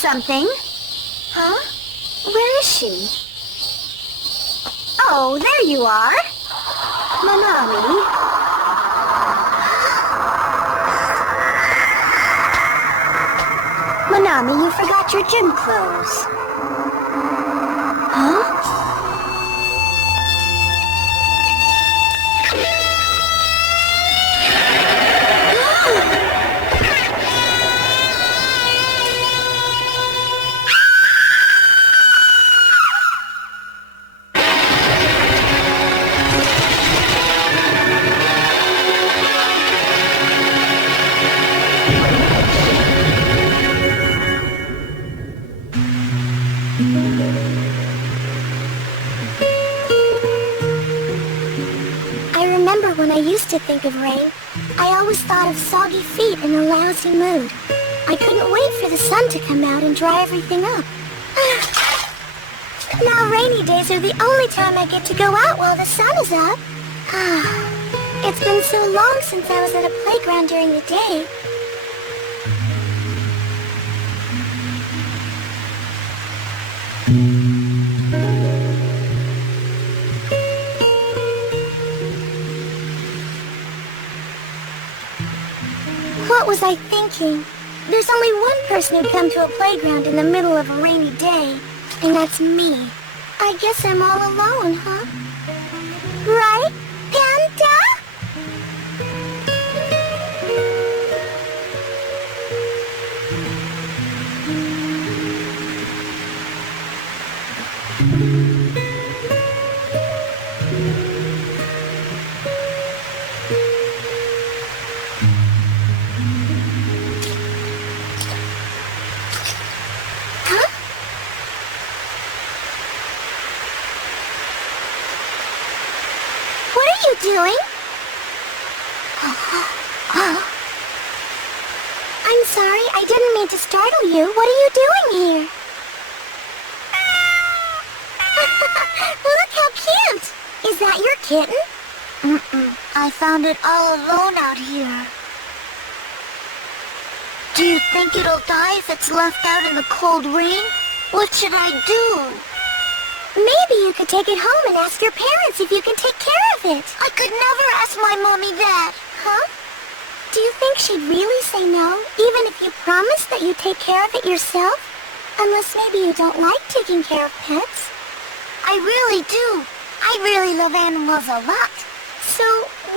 something. Huh? Where is she? Oh, there you are. Manami. Manami, you forgot your gym clothes. Huh? When I used to think of rain, I always thought of soggy feet in a lousy mood. I couldn't wait for the sun to come out and dry everything up. Now rainy days are the only time I get to go out while the sun is up. It's been so long since I was at a playground during the day. What was I thinking? There's only one person who'd come to a playground in the middle of a rainy day, and that's me. I guess I'm all alone, huh? Right, Panda? Doing? I'm sorry, I didn't mean to startle you. What are you doing here? Look how cute! Is that your kitten? I found it all alone out here. Do you think it'll die if it's left out in the cold rain? What should I do? Maybe you could take it home and ask your parents if you can take care of it. I could never ask my mommy that. Huh? Do you think she'd really say no, even if you promised that you'd take care of it yourself? Unless maybe you don't like taking care of pets. I really do. I really love animals a lot. So,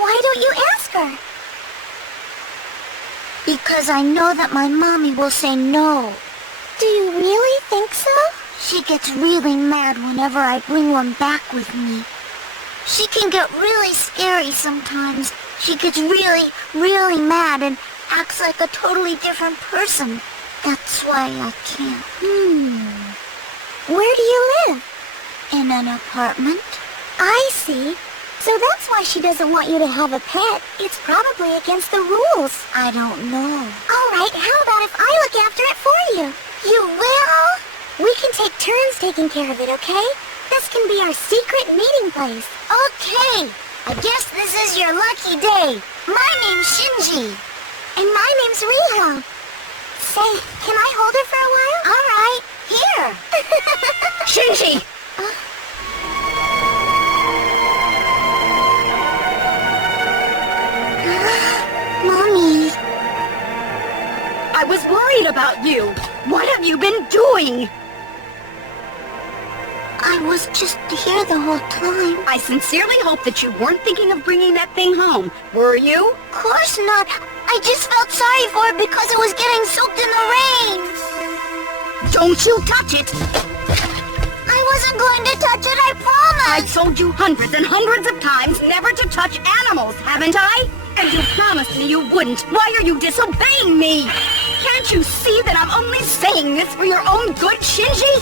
why don't you ask her? Because I know that my mommy will say no. Do you really think so? She gets really mad whenever I bring one back with me. She can get really scary sometimes. She gets really, really mad and acts like a totally different person. That's why I can't. Where do you live? In an apartment. I see. So that's why she doesn't want you to have a pet. It's probably against the rules. I don't know. All right, how about if I look after it for you? You will? We can take turns taking care of it, okay? This can be our secret meeting place. Okay. I guess this is your lucky day. My name's Shinji. And my name's Riho. Say, can I hold her for a while? All right. Here. Shinji! Mommy. I was worried about you. What have you been doing? I was just here the whole time. I sincerely hope that you weren't thinking of bringing that thing home, were you? Of course not. I just felt sorry for it because it was getting soaked in the rain. Don't you touch it! I wasn't going to touch it, I promise! I've told you hundreds and hundreds of times never to touch animals, haven't I? And you promised me you wouldn't. Why are you disobeying me? Can't you see that I'm only saying this for your own good, Shinji?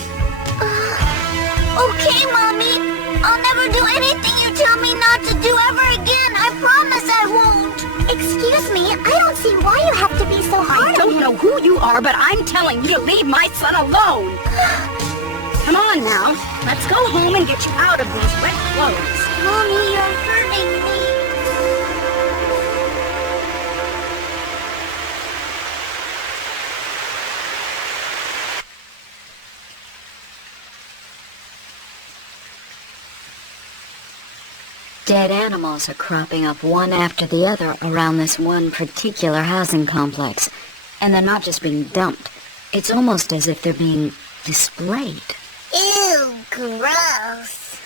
Okay, Mommy. I'll never do anything you tell me not to do ever again. I promise I won't. Excuse me, I don't see why you have to be so hard I don't know who you are, but I'm telling you to leave my son alone. Come on now. Let's go home and get you out of these wet clothes. Mommy, you're hurting me. Dead animals are cropping up one after the other around this one particular housing complex. And they're not just being dumped. It's almost as if they're being displayed. Ew, gross.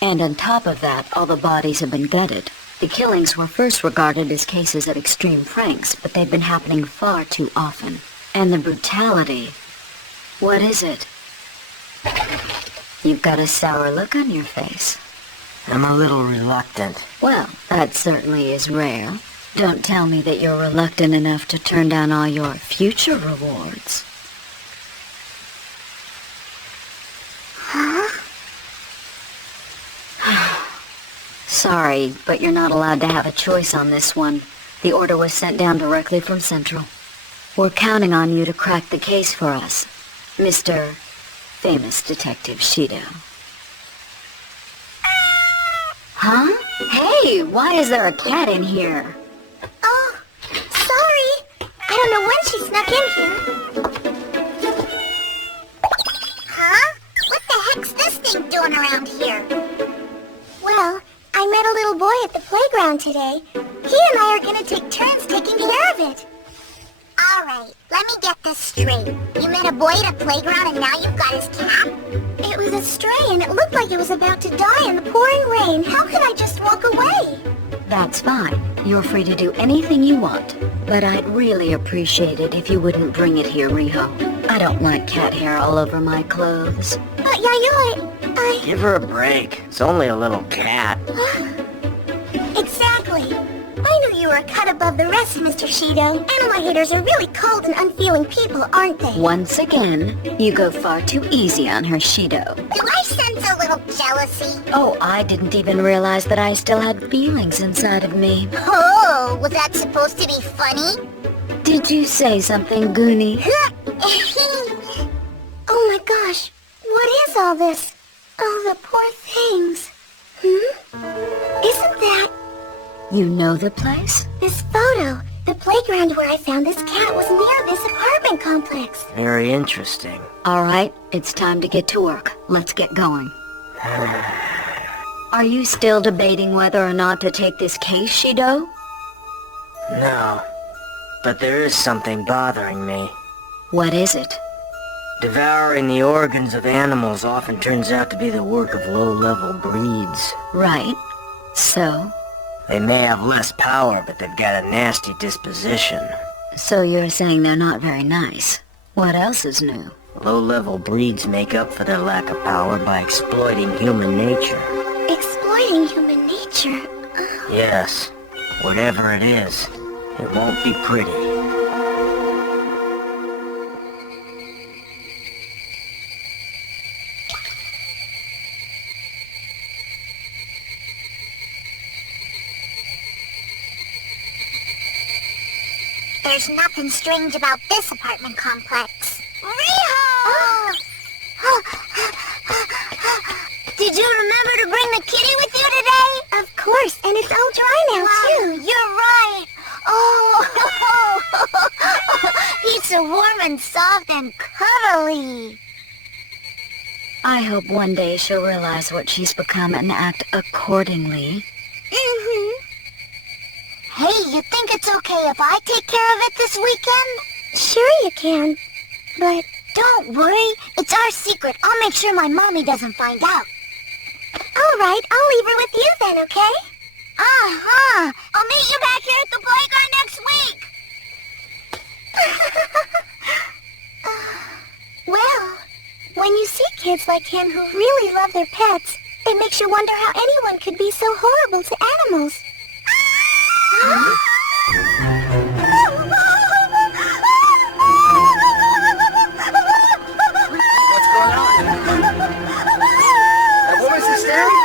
And on top of that, all the bodies have been gutted. The killings were first regarded as cases of extreme pranks, but they've been happening far too often. And the brutality... What is it? You've got a sour look on your face. I'm a little reluctant. Well, that certainly is rare. Don't tell me that you're reluctant enough to turn down all your future rewards. Huh? Sorry, but you're not allowed to have a choice on this one. The order was sent down directly from Central. We're counting on you to crack the case for us, Mr. Famous Detective Shido. Huh? Hey, why is there a cat in here? Oh, sorry. I don't know when she snuck in here. Huh? What the heck's this thing doing around here? Well, I met a little boy at the playground today. He and I are gonna take turns taking care of it. Alright, let me get this straight. You met a boy at a playground and now you've got his cat? It was a stray and it looked like it was about to die in the pouring rain. How could I just walk away? That's fine. You're free to do anything you want. But I'd really appreciate it if you wouldn't bring it here, Riho. I don't like cat hair all over my clothes. But Yayoi, Give her a break. It's only a little cat. Exactly. I knew you were a cut above the rest, Mr. Shido. Animal haters are really cold and unfeeling people, aren't they? Once again, you go far too easy on her, Shido. Do I sense a little jealousy? Oh, I didn't even realize that I still had feelings inside of me. Oh, was that supposed to be funny? Did you say something, Guni? Oh my gosh, what is all this? Oh, the poor things. Isn't that... You know the place? This photo? The playground where I found this cat was near this apartment complex. Very interesting. All right, it's time to get to work. Let's get going. Are you still debating whether or not to take this case, Shido? No. But there is something bothering me. What is it? Devouring the organs of animals often turns out to be the work of low-level breeds. Right. So? They may have less power, but they've got a nasty disposition. So you're saying they're not very nice. What else is new? Low-level breeds make up for their lack of power by exploiting human nature. Exploiting human nature? Yes. Whatever it is, it won't be pretty. There's nothing strange about this apartment complex. Riho! Did you remember to bring the kitty with you today? Of course, and it's all dry now, too. You're right. Oh, he's so warm and soft and cuddly. I hope one day she'll realize what she's become and act accordingly. Hey, you think it's okay if I take care of it this weekend? Sure you can, but... Don't worry, it's our secret. I'll make sure my mommy doesn't find out. All right, I'll leave her with you then, okay? Uh-huh. I'll meet you back here at the playground next week. Well, when you see kids like him who really love their pets, it makes you wonder how anyone could be so horrible to animals. What's going on? That woman's hysterical.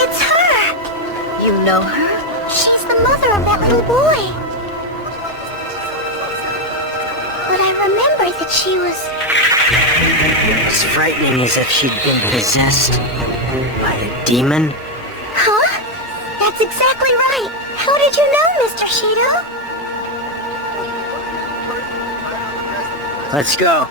It's her! You know her? She's the mother of that little boy. But I remember that she was... As frightening as if she'd been possessed by a demon. Huh? That's exactly right. right. How did you know, Mr. Shido? Let's go.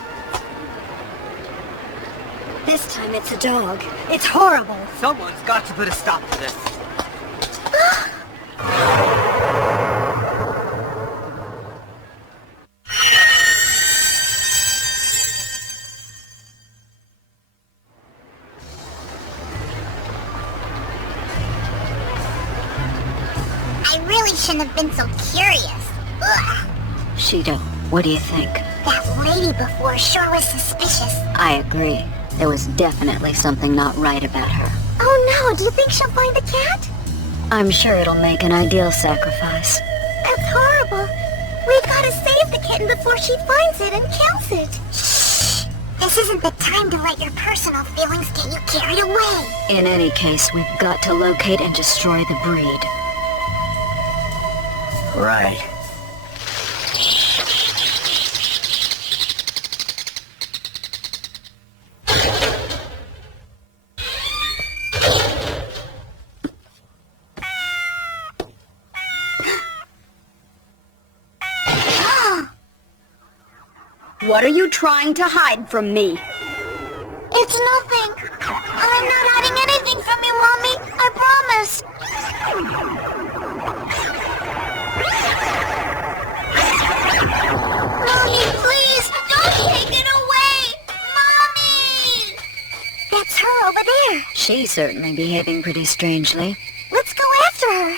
This time it's a dog. It's horrible. Someone's got to put a stop to this. I really shouldn't have been so curious. Ugh. Shido, what do you think? That lady before sure was suspicious. I agree. There was definitely something not right about her. Oh no, do you think she'll find the cat? I'm sure it'll make an ideal sacrifice. That's horrible. We've got to save the kitten before she finds it and kills it. Shh! This isn't the time to let your personal feelings get you carried away. In any case, we've got to locate and destroy the breed. Right. What are you trying to hide from me? It's nothing. I'm not hiding anything from you, Mommy. I promise. Mommy, please, don't take it away. Mommy! That's her over there. She's certainly behaving pretty strangely. Let's go after her.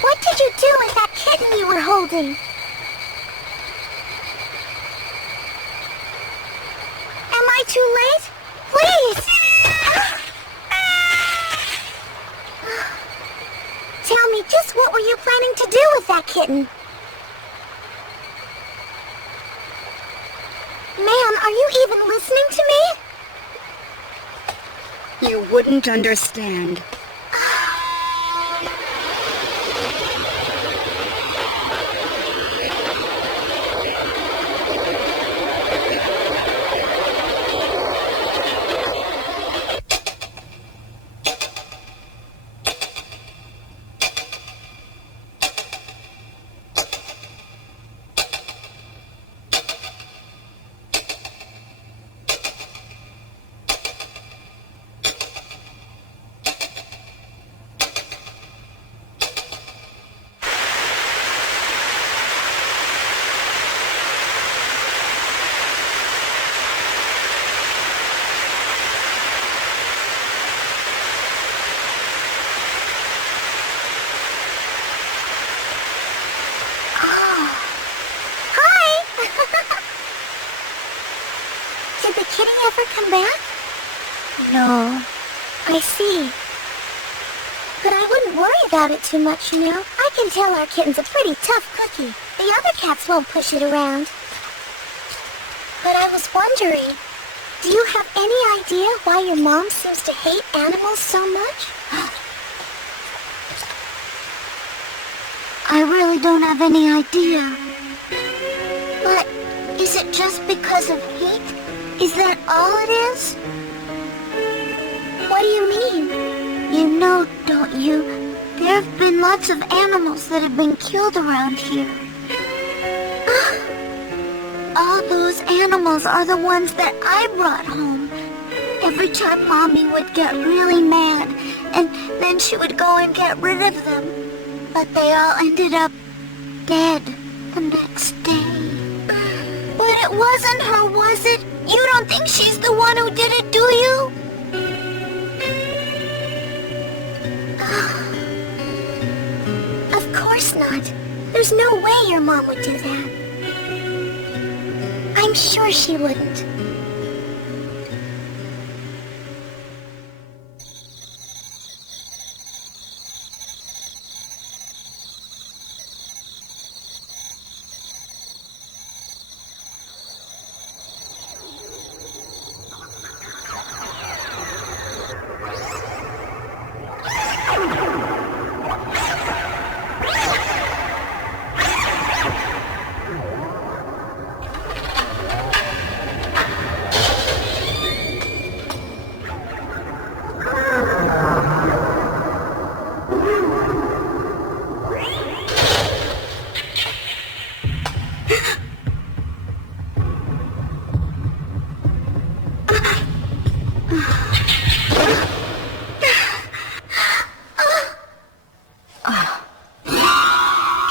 What did you do with that kitten you were holding? Am I too late? Please! Tell me, just what were you planning to do with that kitten? Ma'am, are you even listening to me? You wouldn't understand. Did the kitty ever come back? No. I see. But I wouldn't worry about it too much, you know. I can tell our kitten's a pretty tough cookie. The other cats won't push it around. But I was wondering, do you have any idea why your mom seems to hate animals so much? I really don't have any idea. But is it just because of hate? Is that all it is? What do you mean? You know, don't you? There have been lots of animals that have been killed around here. All those animals are the ones that I brought home. Every time Mommy would get really mad, and then she would go and get rid of them. But they all ended up dead the next day. But it wasn't her, was it? You don't think she's the one who did it, do you? Of course not. There's no way your mom would do that. I'm sure she wouldn't.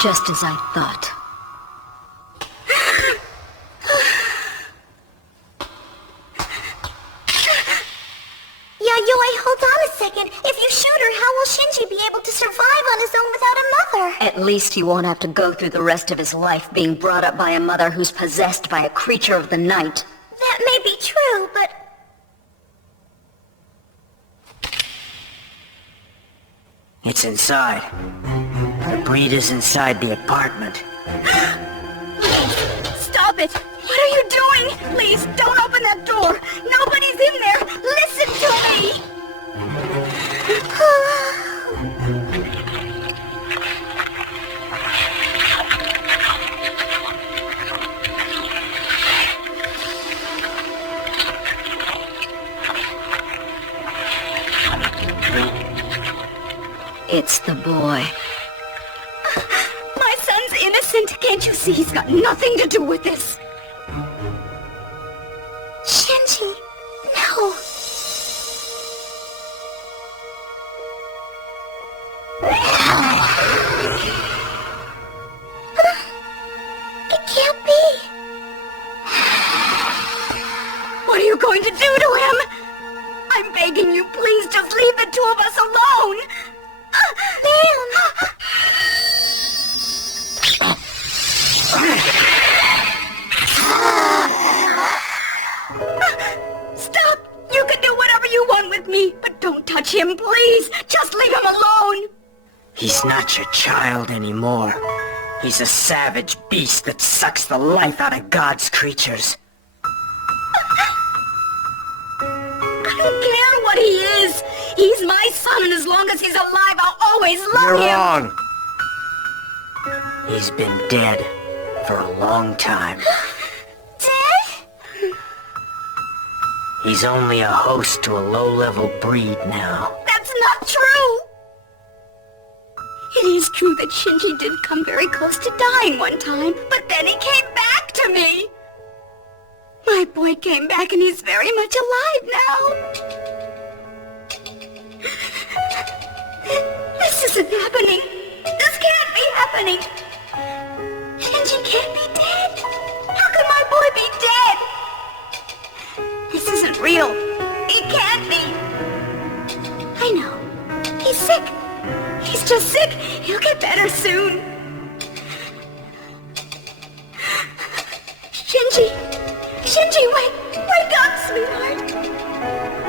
Just as I thought. Yayoi, hold on a second. If you shoot her, how will Shinji be able to survive on his own without a mother? At least he won't have to go through the rest of his life being brought up by a mother who's possessed by a creature of the night. That may be true, but... It's inside. The breed is inside the apartment. Stop it! What are you doing? Please, don't open that door! Nobody's in there! Listen to me! It's the boy. My son's innocent! Can't you see he's got nothing to do with this? Shinji, no. It can't be. What are you going to do to him? I'm begging you, please just leave the two of us alone! Ma'am! Stop! You can do whatever you want with me, but don't touch him, please! Just leave him alone! He's not your child anymore. He's a savage beast that sucks the life out of God's creatures. I don't care what he is! He's my son, and as long as he's alive, I'll always love You're him! wrong. He's been dead for a long time. Dead? He's only a host to a low-level breed now. That's not true! It is true that Shinji did come very close to dying one time, but then he came back to me! My boy came back and he's very much alive now! This isn't happening! This can't be happening! Shinji can't be dead! How can my boy be dead? This isn't real! It can't be! I know. He's sick! He's just sick! He'll get better soon! Shinji! Shinji, wake up, sweetheart!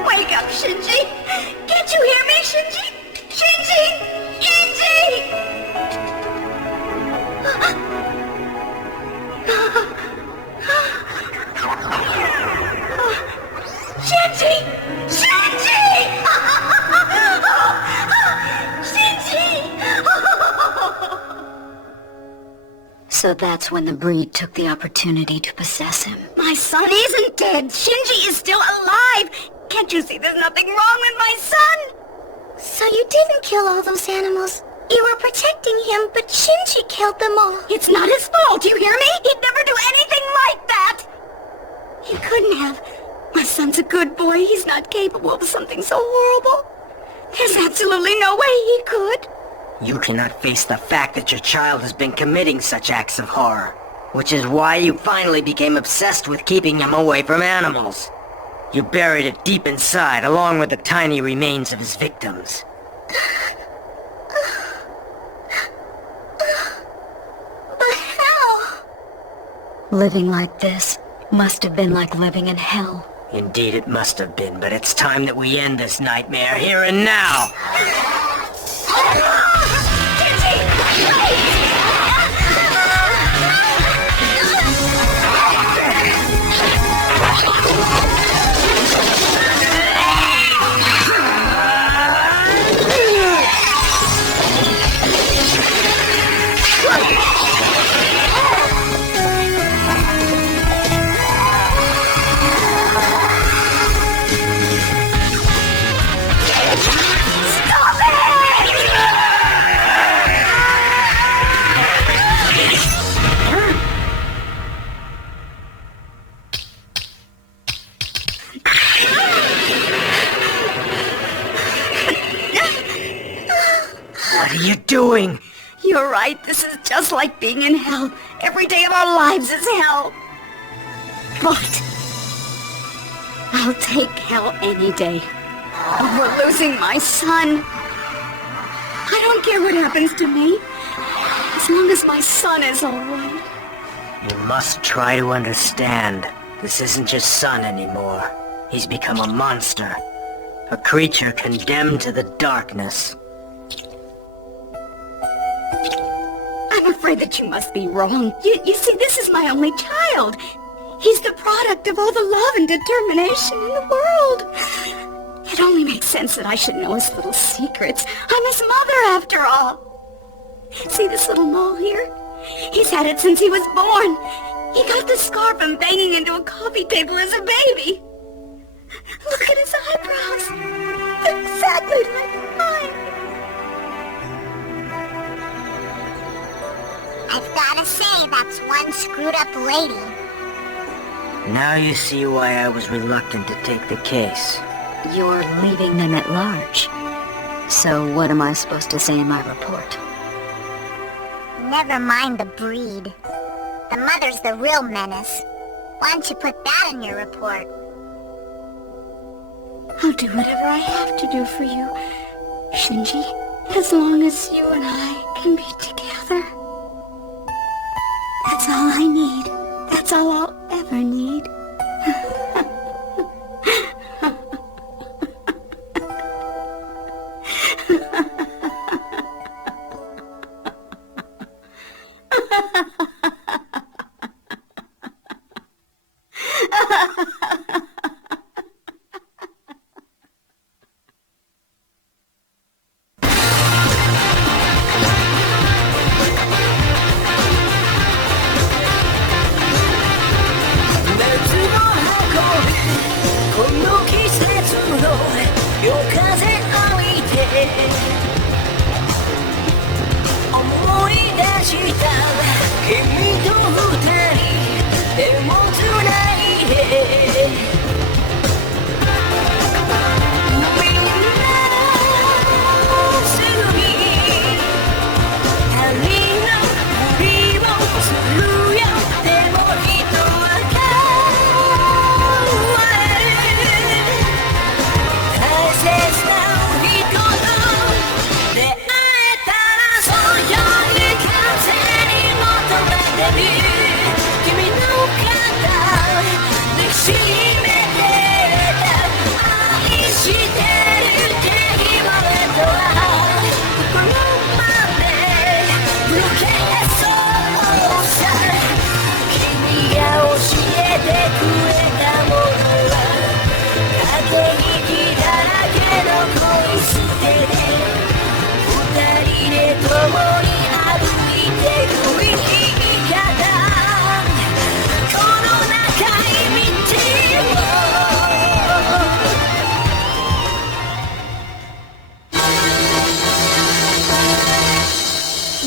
Wake up, Shinji! Can't you hear me, Shinji? Shinji! Shinji! Shinji! Shinji! Shinji! So that's when the breed took the opportunity to possess him. My son isn't dead! Shinji is still alive! Can't you see there's nothing wrong with my son? So you didn't kill all those animals. You were protecting him, but Shinji killed them all. It's not his fault, you hear me? He'd never do anything like that! He couldn't have. My son's a good boy. He's not capable of something so horrible. There's absolutely no way he could. You cannot face the fact that your child has been committing such acts of horror, which is why you finally became obsessed with keeping him away from animals. You buried it deep inside, along with the tiny remains of his victims. But how? Living like this must have been like living in hell. Indeed it must have been, but it's time that we end this nightmare here and now! What are you doing? You're right, this is just like being in hell. Every day of our lives is hell. But I'll take hell any day over losing my son. I don't care what happens to me, as long as my son is all right. You must try to understand. This isn't your son anymore. He's become a monster. A creature condemned to the darkness. I'm afraid that you must be wrong. You see, this is my only child. He's the product of all the love and determination in the world. It only makes sense that I should know his little secrets. I'm his mother, after all. See this little mole here? He's had it since he was born. He got the scar from banging into a coffee table as a baby. Look at his eyebrows. They're exactly like mine. I've gotta say, that's one screwed up lady. Now you see why I was reluctant to take the case. You're leaving them at large. So what am I supposed to say in my report? Never mind the breed. The mother's the real menace. Why don't you put that in your report? I'll do whatever I have to do for you, Shinji, as long as you and I can be together. That's all I need. That's all I'll ever need.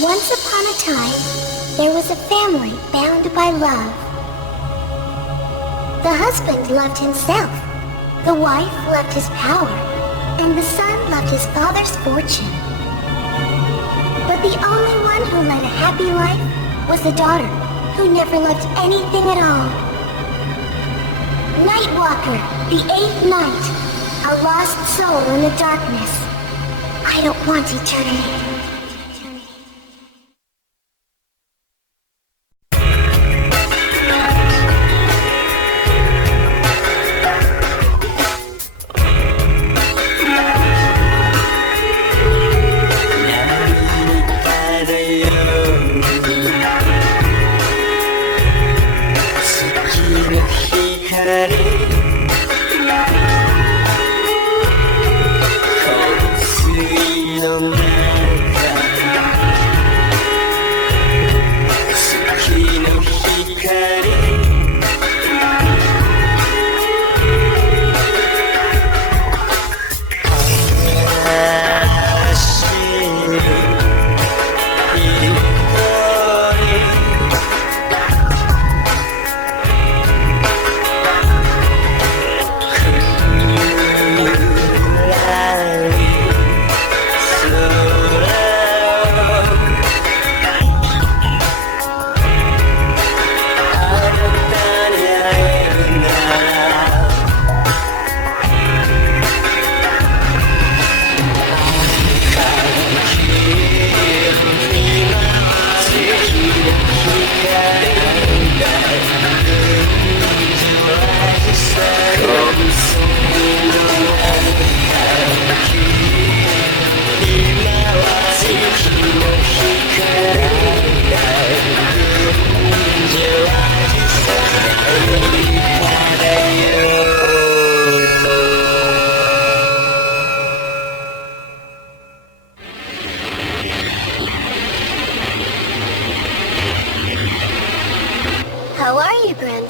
Once upon a time, there was a family bound by love. The husband loved himself, the wife loved his power, and the son loved his father's fortune. But the only one who led a happy life was the daughter, who never loved anything at all. Nightwalker, the eighth night, a lost soul in the darkness. I don't want eternity.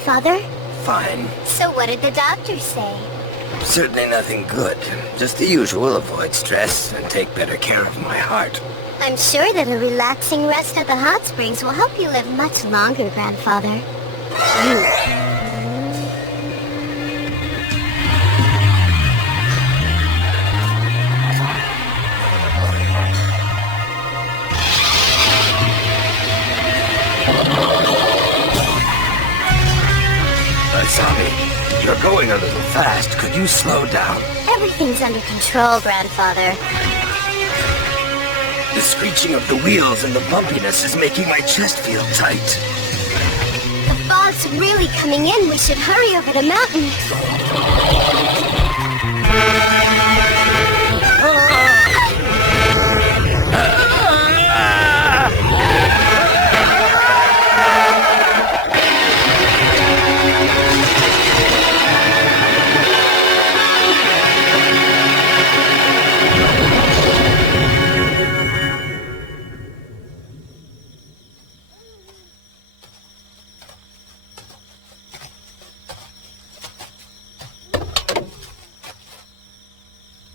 grandfather? Fine. So what did the doctor say? Certainly nothing good. Just the usual, avoid stress and take better care of my heart. I'm sure that a relaxing rest at the hot springs will help you live much longer, grandfather. Asami, you're going a little fast. Could you slow down? Everything's under control, grandfather. The screeching of the wheels and the bumpiness is making my chest feel tight. The fog's really coming in. We should hurry over the mountain.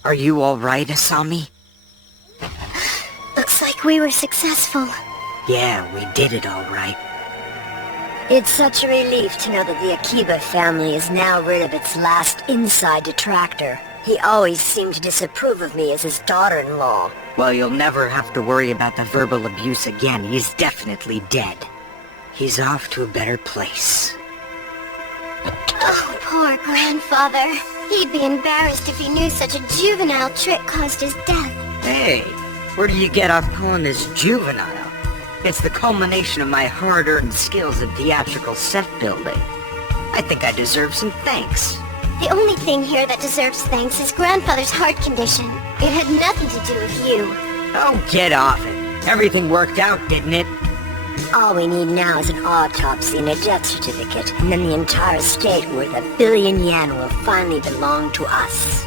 Are you alright, Asami? Looks like we were successful. Yeah, we did it alright. It's such a relief to know that the Akiba family is now rid of its last inside detractor. He always seemed to disapprove of me as his daughter-in-law. Well, you'll never have to worry about the verbal abuse again. He's definitely dead. He's off to a better place. Oh, poor grandfather. He'd be embarrassed if he knew such a juvenile trick caused his death. Hey, where do you get off calling this juvenile? It's the culmination of my hard-earned skills in theatrical set building. I think I deserve some thanks. The only thing here that deserves thanks is grandfather's heart condition. It had nothing to do with you. Oh, get off it. Everything worked out, didn't it? All we need now is an autopsy and a death certificate, and then the entire estate worth $1 billion yen will finally belong to us.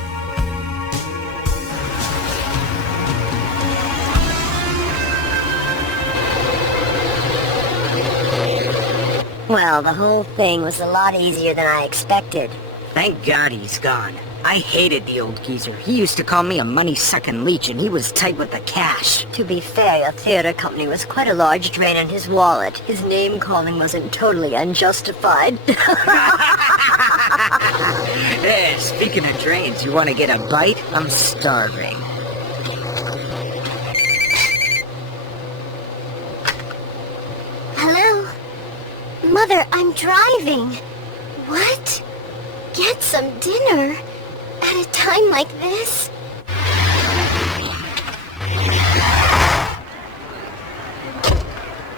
Well, the whole thing was a lot easier than I expected. Thank God he's gone. I hated the old geezer. He used to call me a money-sucking leech, and he was tight with the cash. To be fair, your theater company was quite a large drain on his wallet. His name-calling wasn't totally unjustified. Speaking of drains, you want to get a bite? I'm starving. Hello? Mother, I'm driving. What? Get some dinner? At a time like this?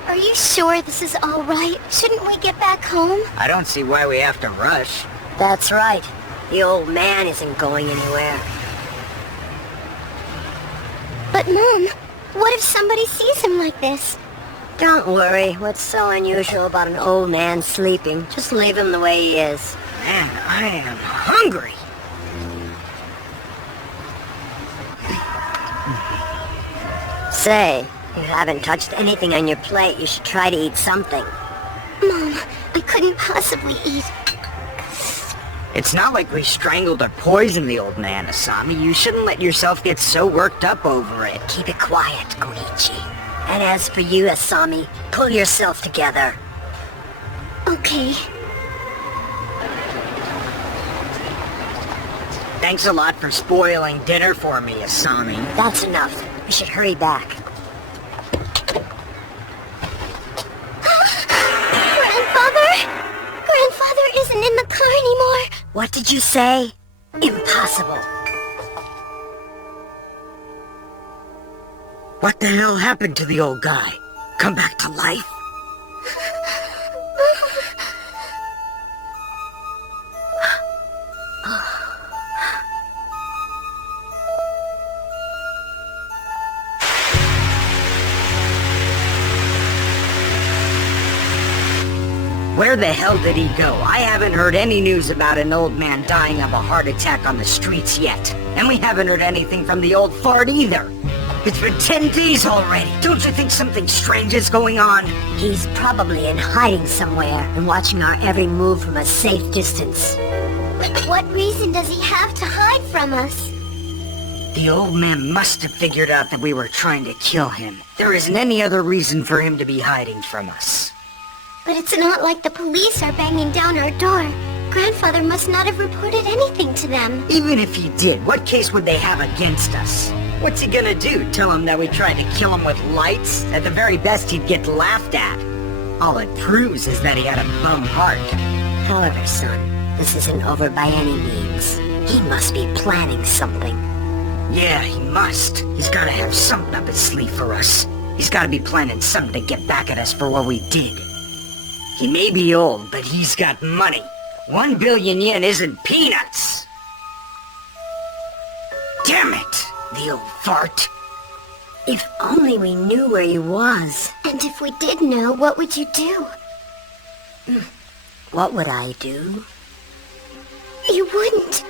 Are you sure this is all right? Shouldn't we get back home? I don't see why we have to rush. That's right. The old man isn't going anywhere. But Mom, what if somebody sees him like this? Don't worry. What's so unusual about an old man sleeping? Just leave him the way he is. Man, I am hungry. Say, you haven't touched anything on your plate. You should try to eat something. Mom, I couldn't possibly eat. It's not like we strangled or poisoned the old man, Asami. You shouldn't let yourself get so worked up over it. Keep it quiet, Koichi. And as for you, Asami, pull yourself together. Okay. Thanks a lot for spoiling dinner for me, Asami. That's enough. We should hurry back. Grandfather? Grandfather isn't in the car anymore. What did you say? Impossible. What the hell happened to the old guy? Come back to life? Where the hell did he go? I haven't heard any news about an old man dying of a heart attack on the streets yet. And we haven't heard anything from the old fart either. It's been 10 days already. Don't you think something strange is going on? He's probably in hiding somewhere and watching our every move from a safe distance. What reason does he have to hide from us? The old man must have figured out that we were trying to kill him. There isn't any other reason for him to be hiding from us. But it's not like the police are banging down our door. Grandfather must not have reported anything to them. Even if he did, what case would they have against us? What's he gonna do? Tell him that we tried to kill him with lights? At the very best, he'd get laughed at. All it proves is that he had a bum heart. However, son, this isn't over by any means. He must be planning something. Yeah, he must. He's gotta have something up his sleeve for us. He's gotta be planning something to get back at us for what we did. He may be old, but he's got money. 1 billion yen isn't peanuts! Damn it, the old fart. If only we knew where he was. And if we did know, what would you do? What would I do? You wouldn't.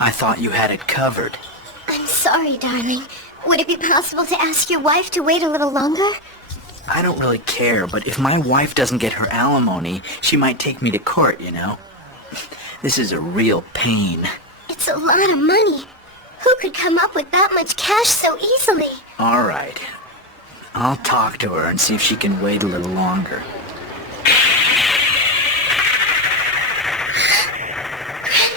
I thought you had it covered. I'm sorry, darling. Would it be possible to ask your wife to wait a little longer? I don't really care, but if my wife doesn't get her alimony, she might take me to court, you know? This is a real pain. It's a lot of money. Who could come up with that much cash so easily? All right. I'll talk to her and see if she can wait a little longer.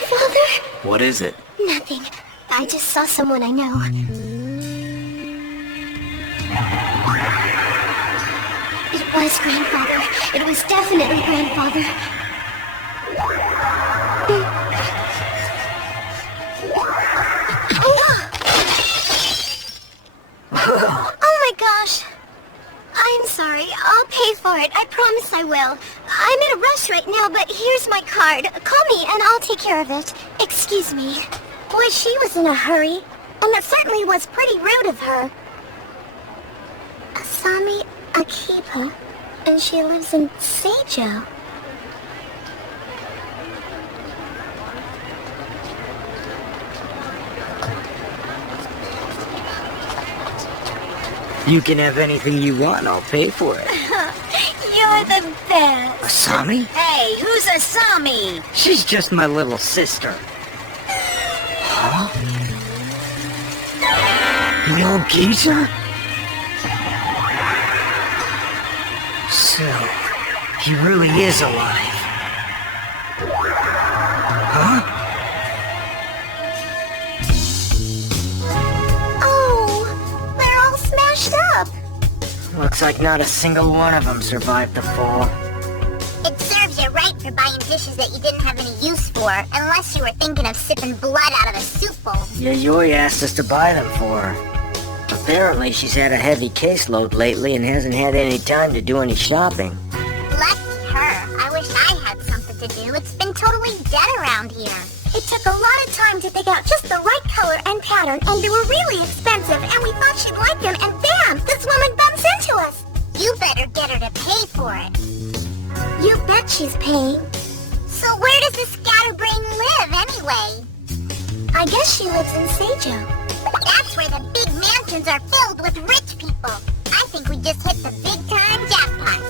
Grandfather? What is it? Nothing. I just saw someone I know. It was Grandfather. It was definitely Grandfather. Oh my gosh. I'm sorry. I'll pay for it. I promise I will. I'm in a rush right now, but here's my card. Call me and I'll take care of it. Excuse me. Boy, she was in a hurry. And it certainly was pretty rude of her. Asami Akiba. And she lives in Seijo. You can have anything you want, I'll pay for it. You're the best. Asami? Hey, who's Asami? She's just my little sister. Huh? The old geezer? So, he really is alive. Huh? Oh, they're all smashed up. Looks like not a single one of them survived the fall. It serves you right for buying dishes that you didn't have any use for, unless you were thinking of sipping blood out of a soup bowl. Yayoi asked us to buy them for her. Apparently, she's had a heavy caseload lately and hasn't had any time to do any shopping. Lucky her. I wish I had something to do. It's been totally dead around here. It took a lot of time to pick out just the right color and pattern, and they were really expensive, and we thought she'd like them, and bam! This woman bumps into us! You better get her to pay for it. You bet she's paying. So where does this scatterbrain live, anyway? I guess she lives in Seijo. That's where the big mansions are filled with rich people. I think we just hit the big-time jackpot.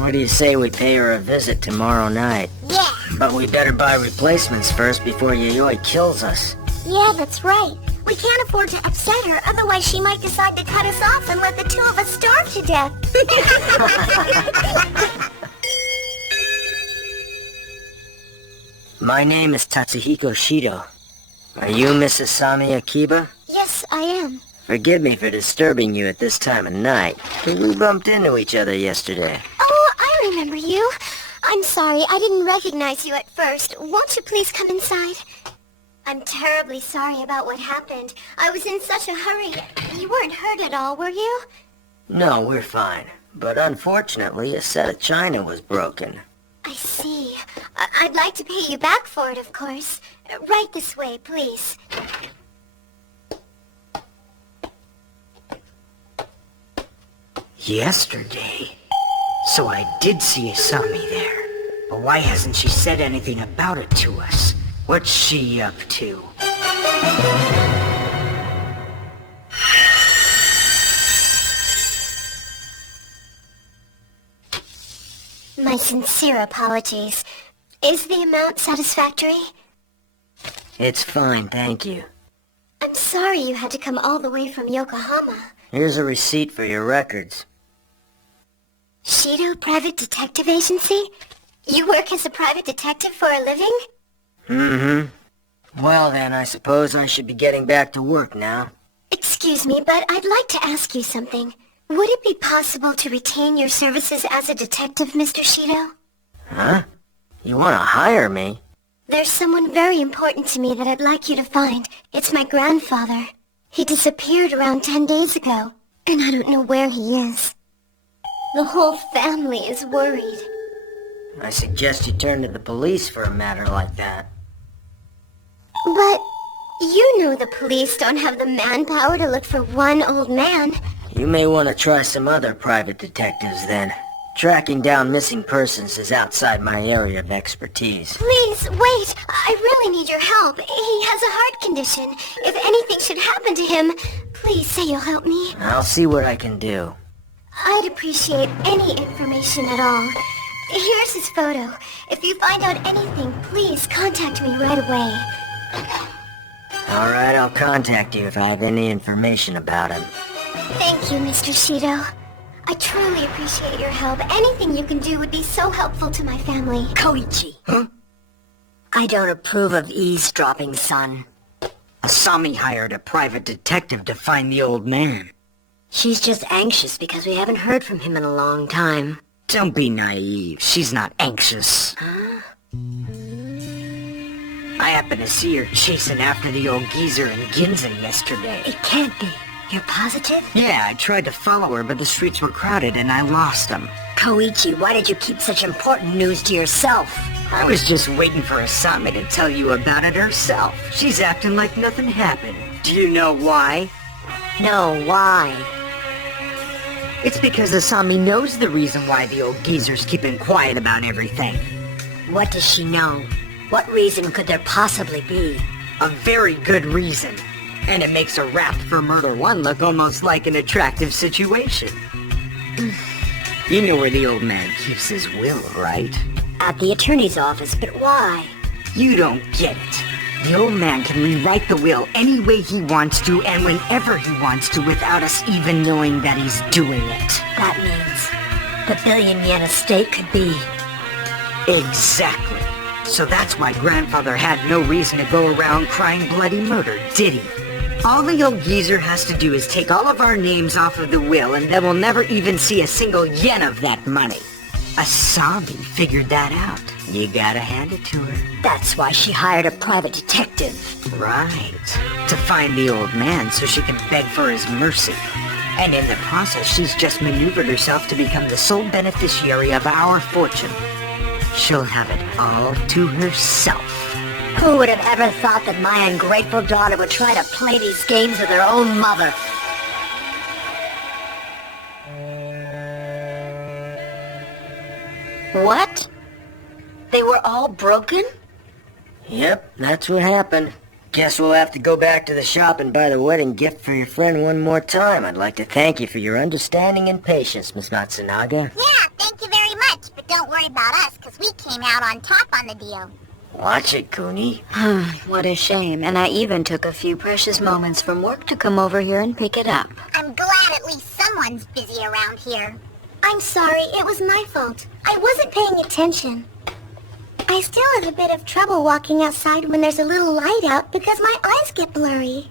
What do you say we pay her a visit tomorrow night? Yeah. But we better buy replacements first before Yayoi kills us. Yeah, that's right. We can't afford to upset her, otherwise she might decide to cut us off and let the two of us starve to death. My name is Tatsuhiko Shido. Are you Mrs. Sami Akiba? Yes, I am. Forgive me for disturbing you at this time of night, but we bumped into each other yesterday. Oh, I remember you. I'm sorry, I didn't recognize you at first. Won't you please come inside? I'm terribly sorry about what happened. I was in such a hurry. You weren't hurt at all, were you? No, we're fine. But unfortunately, a set of china was broken. I see. I'd like to pay you back for it, of course. Right this way, please. Yesterday? So I did see Asami there. But why hasn't she said anything about it to us? What's she up to? My sincere apologies. Is the amount satisfactory? It's fine, thank you. I'm sorry you had to come all the way from Yokohama. Here's a receipt for your records. Shido Private Detective Agency? You work as a private detective for a living? Mm-hmm. Well then, I suppose I should be getting back to work now. Excuse me, but I'd like to ask you something. Would it be possible to retain your services as a detective, Mr. Shido? Huh? You want to hire me? There's someone very important to me that I'd like you to find. It's my grandfather. He disappeared around 10 days ago, and I don't know where he is. The whole family is worried. I suggest you turn to the police for a matter like that. But you know the police don't have the manpower to look for one old man. You may want to try some other private detectives then. Tracking down missing persons is outside my area of expertise. Please, wait! I really need your help. He has a heart condition. If anything should happen to him, please say you'll help me. I'll see what I can do. I'd appreciate any information at all. Here's his photo. If you find out anything, please contact me right away. Alright, I'll contact you if I have any information about him. Thank you, Mr. Shido. I truly appreciate your help. Anything you can do would be so helpful to my family. Koichi. Huh? I don't approve of eavesdropping, son. Asami hired a private detective to find the old man. She's just anxious because we haven't heard from him in a long time. Don't be naive. She's not anxious. Huh? I happened to see her chasing after the old geezer in Ginza yesterday. It can't be. You're positive? Yeah, I tried to follow her, but the streets were crowded and I lost them. Koichi, why did you keep such important news to yourself? I was just waiting for Asami to tell you about it herself. She's acting like nothing happened. Do you know why? No, why? It's because Asami knows the reason why the old geezer's keeping quiet about everything. What does she know? What reason could there possibly be? A very good reason. And it makes a rap for Murder 1 look almost like an attractive situation. You know where the old man keeps his will, right? At the attorney's office, but why? You don't get it. The old man can rewrite the will any way he wants to and whenever he wants to without us even knowing that he's doing it. That means the billion-yen estate could be... Exactly. So that's why grandfather had no reason to go around crying bloody murder, did he? All the old geezer has to do is take all of our names off of the will and then we'll never even see a single yen of that money. Asami figured that out. You gotta hand it to her. That's why she hired a private detective. Right. To find the old man so she can beg for his mercy. And in the process, she's just maneuvered herself to become the sole beneficiary of our fortune. She'll have it all to herself. Who would have ever thought that my ungrateful daughter would try to play these games with her own mother? What? They were all broken? Yep, that's what happened. Guess we'll have to go back to the shop and buy the wedding gift for your friend one more time. I'd like to thank you for your understanding and patience, Miss Matsunaga. Yeah, thank you very much. But don't worry about us, because we came out on top on the deal. Watch it, Guni. What a shame, and I even took a few precious moments from work to come over here and pick it up. I'm glad at least someone's busy around here. I'm sorry, it was my fault. I wasn't paying attention. I still have a bit of trouble walking outside when there's a little light out because my eyes get blurry.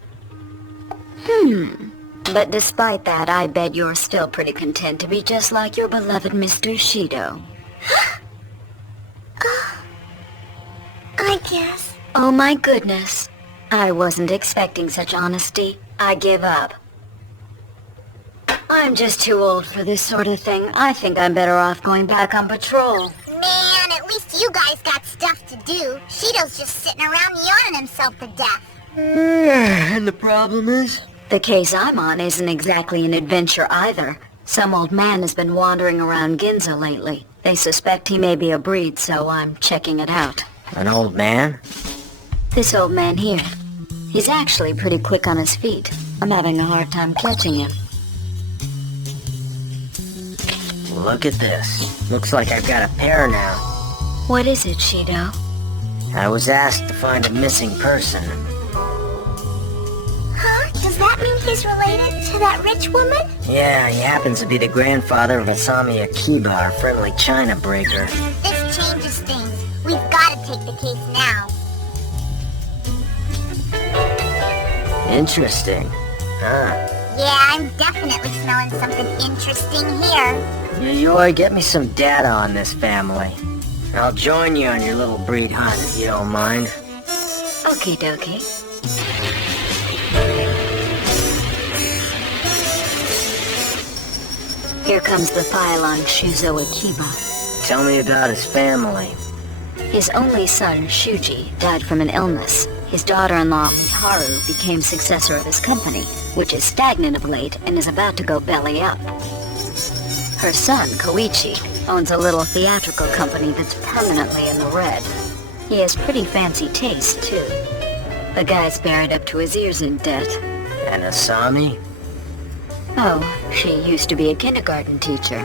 But despite that, I bet you're still pretty content to be just like your beloved Mr. Shido. I guess. Oh my goodness. I wasn't expecting such honesty. I give up. I'm just too old for this sort of thing. I think I'm better off going back on patrol. Man, at least you guys got stuff to do. Shido's just sitting around yawning himself to death. And the problem is? The case I'm on isn't exactly an adventure either. Some old man has been wandering around Ginza lately. They suspect he may be a breed, so I'm checking it out. An old man? This old man here. He's actually pretty quick on his feet. I'm having a hard time catching him. Look at this. Looks like I've got a pair now. What is it, Shido? I was asked to find a missing person. Huh? Does that mean he's related to that rich woman? Yeah, he happens to be the grandfather of Asami Akiba, our friendly China breaker. This changes things. We've got to take the case now. Interesting. Huh. Yeah, I'm definitely smelling something interesting here. Yayoi, get me some data on this family. I'll join you on your little breed hunt if you don't mind. Okie dokie. Here comes the file on Shuzo Akiba. Tell me about his family. His only son, Shuji, died from an illness. His daughter-in-law, Miharu, became successor of his company, which is stagnant of late and is about to go belly up. Her son, Koichi, owns a little theatrical company that's permanently in the red. He has pretty fancy taste, too. The guy's buried up to his ears in debt. And Asami? Oh, she used to be a kindergarten teacher.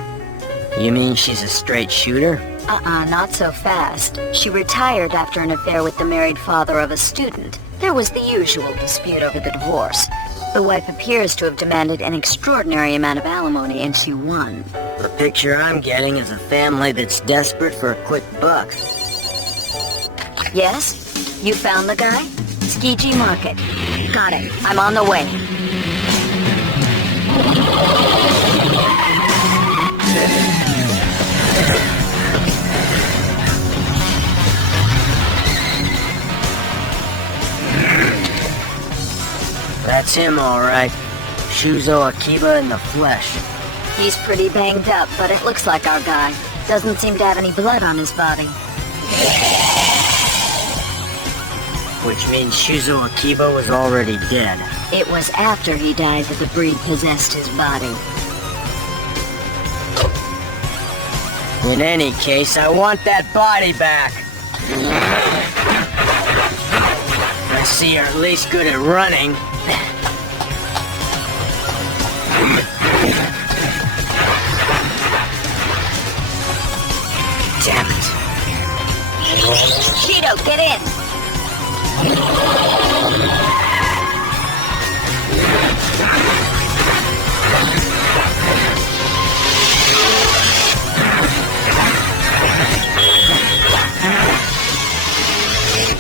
You mean she's a straight shooter? Not so fast. She retired after an affair with the married father of a student. There was the usual dispute over the divorce. The wife appears to have demanded an extraordinary amount of alimony, and she won. The picture I'm getting is a family that's desperate for a quick buck. Yes? You found the guy? Tsukiji Market. Got it. I'm on the way. That's him, all right. Shuzo Akiba in the flesh. He's pretty banged up, but it looks like our guy. Doesn't seem to have any blood on his body. Which means Shuzo Akiba was already dead. It was after he died that the breed possessed his body. In any case, I want that body back. I see you're at least good at running. Damn it. Shido, get in!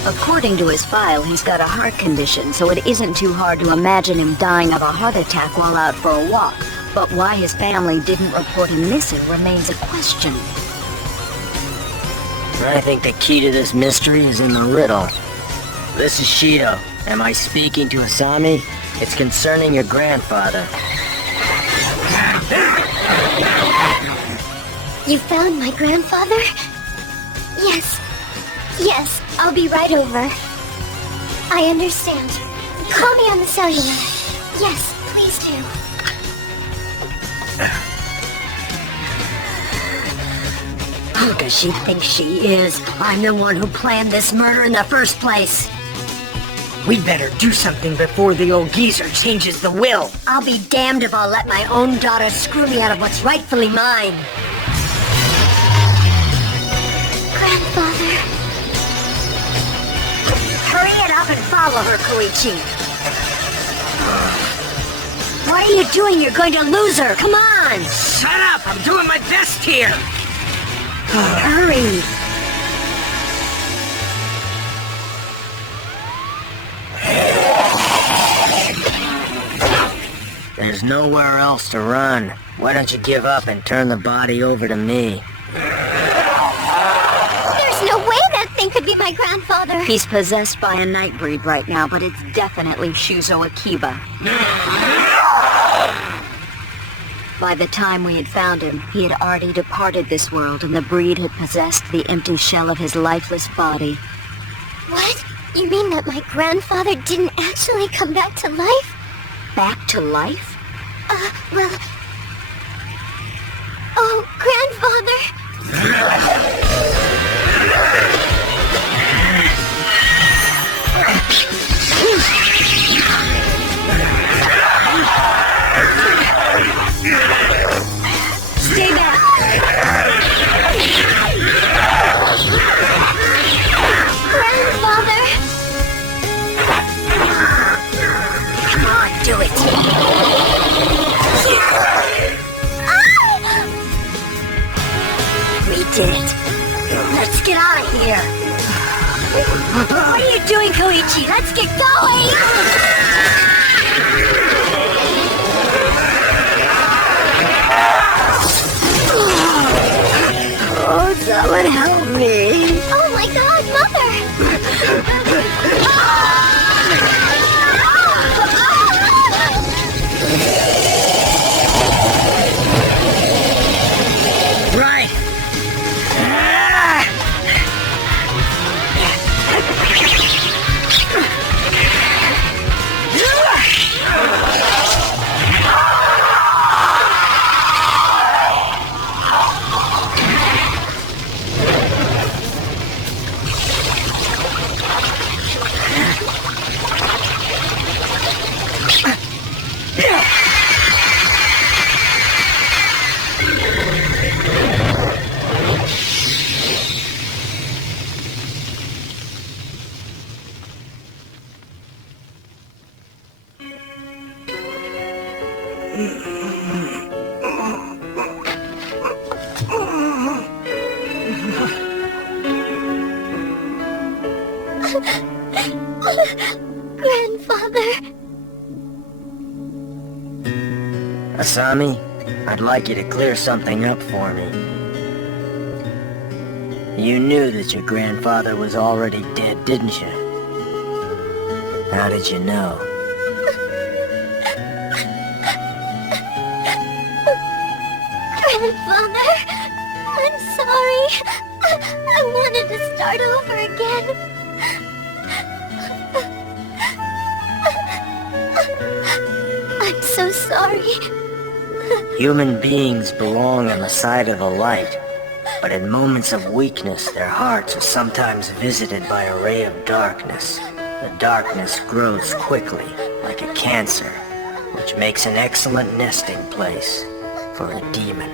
According to his file, he's got a heart condition, so it isn't too hard to imagine him dying of a heart attack while out for a walk. But why his family didn't report him missing remains a question. I think the key to this mystery is in the riddle. This is Shido. Am I speaking to Asami? It's concerning your grandfather. You found my grandfather? Yes. Yes, I'll be right over. I understand. Call me on the cellular. Yes, please do. Who does she think she is? I'm the one who planned this murder in the first place. We'd better do something before the old geezer changes the will. I'll be damned if I'll let my own daughter screw me out of what's rightfully mine. Grandfather. Hurry it up and follow her, Koichi. What are you doing? You're going to lose her. Come on. Shut up! I'm doing my best here! Hurry. There's nowhere else to run. Why don't you give up and turn the body over to me? There's no way that thing could be my grandfather. He's possessed by a Nightbreed right now, but it's definitely Shuzo Akiba. By the time we had found him, he had already departed this world, and the breed had possessed the empty shell of his lifeless body. What? You mean that my grandfather didn't actually come back to life? Back to life? Well, Oh, Grandfather! Stay back! Grandfather! Come on, do it! We did it. Let's get out of here. What are you doing, Koichi? Let's get going! Oh, someone help me. Oh my God, Mother! Right! Grandfather! Asami, I'd like you to clear something up for me. You knew that your grandfather was already dead, didn't you? How did you know? Grandfather! I'm sorry. I wanted to start over again. I'm so sorry. Human beings belong on the side of the light, but in moments of weakness, their hearts are sometimes visited by a ray of darkness. The darkness grows quickly, like a cancer, which makes an excellent nesting place for a demon.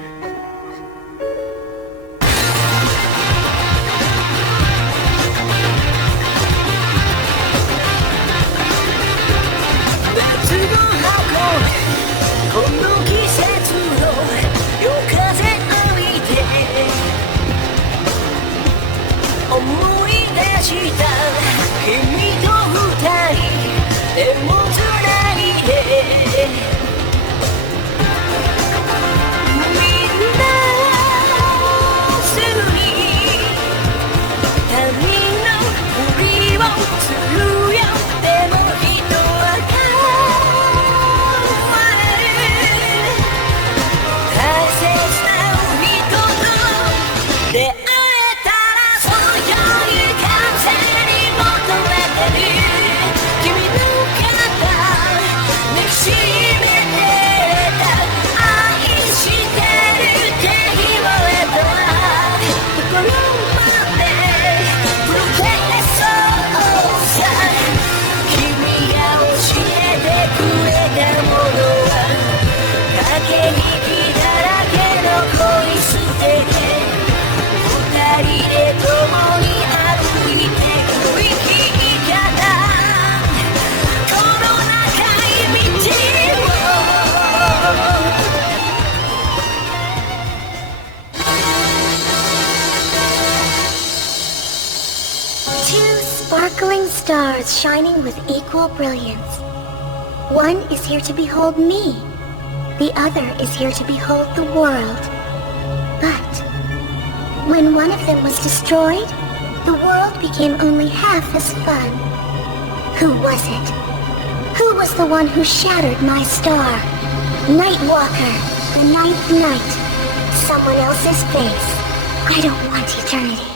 Sparkling stars shining with equal brilliance. One is here to behold me. The other is here to behold the world. But when one of them was destroyed, the world became only half as fun. Who was it? Who was the one who shattered my star? Nightwalker, the ninth night. Someone else's face. I don't want eternity.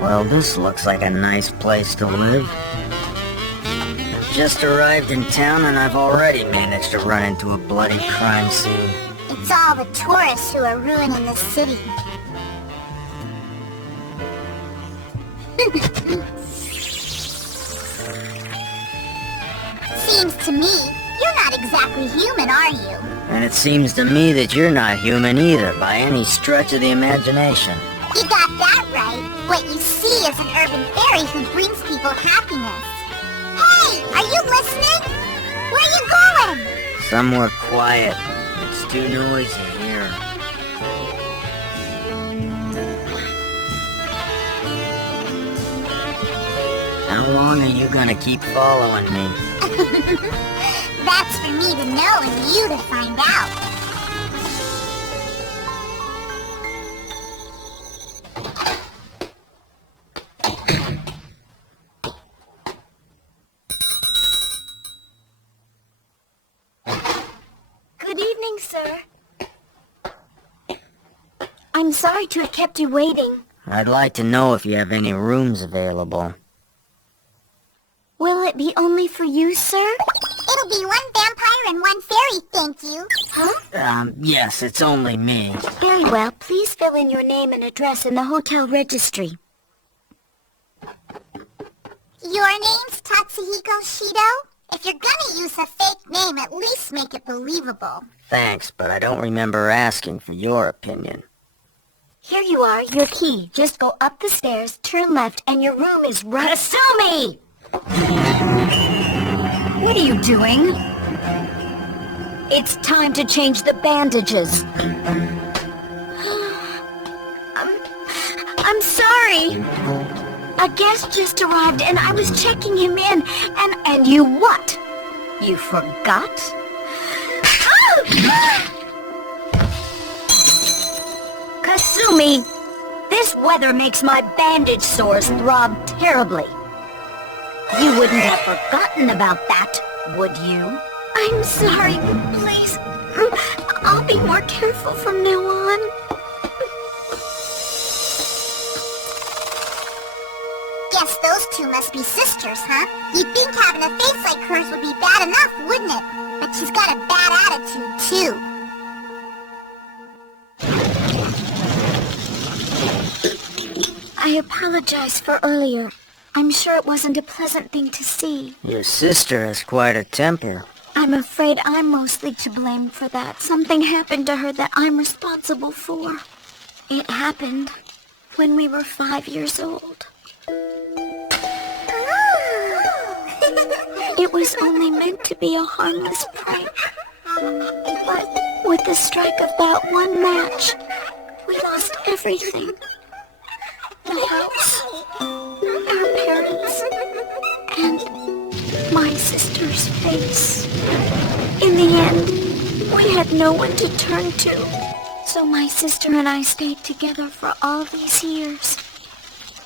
Well, this looks like a nice place to live. Just arrived in town and I've already managed to run into a bloody crime scene. It's all the tourists who are ruining the city. Seems to me, you're not exactly human, are you? And it seems to me that you're not human either, by any stretch of the imagination. You got that right. What you see is an urban fairy who brings people happiness. Hey, are you listening? Where are you going? Somewhere quiet. It's too noisy here. How long are you gonna keep following me? That's for me to know and you to find out. Good evening, sir. I'm sorry to have kept you waiting. I'd like to know if you have any rooms available. Will it be only for you, sir? It'll be one vampire and one fairy, thank you. Huh? Yes, it's only me. Very well. Please fill in your name and address in the hotel registry. Your name's Tatsuhiko Shido? If you're gonna use a fake name, at least make it believable. Thanks, but I don't remember asking for your opinion. Here you are, your key. Just go up the stairs, turn left, and your room is right... Kasumi! What are you doing? It's time to change the bandages. I'm sorry. A guest just arrived, and I was checking him in, And you what? You forgot? Kasumi, this weather makes my bandage sores throb terribly. You wouldn't have forgotten about that, would you? I'm sorry. Please, I'll be more careful from now on. Guess those two must be sisters, huh? You'd think having a face like hers would be bad enough, wouldn't it? But she's got a bad attitude, too. I apologize for earlier. I'm sure it wasn't a pleasant thing to see. Your sister has quite a temper. I'm afraid I'm mostly to blame for that. Something happened to her that I'm responsible for. It happened when we were 5 years old. It was only meant to be a harmless prank. But with the strike of that one match, we lost everything. The house, our parents, and my sister's face. In the end, we had no one to turn to. So my sister and I stayed together for all these years.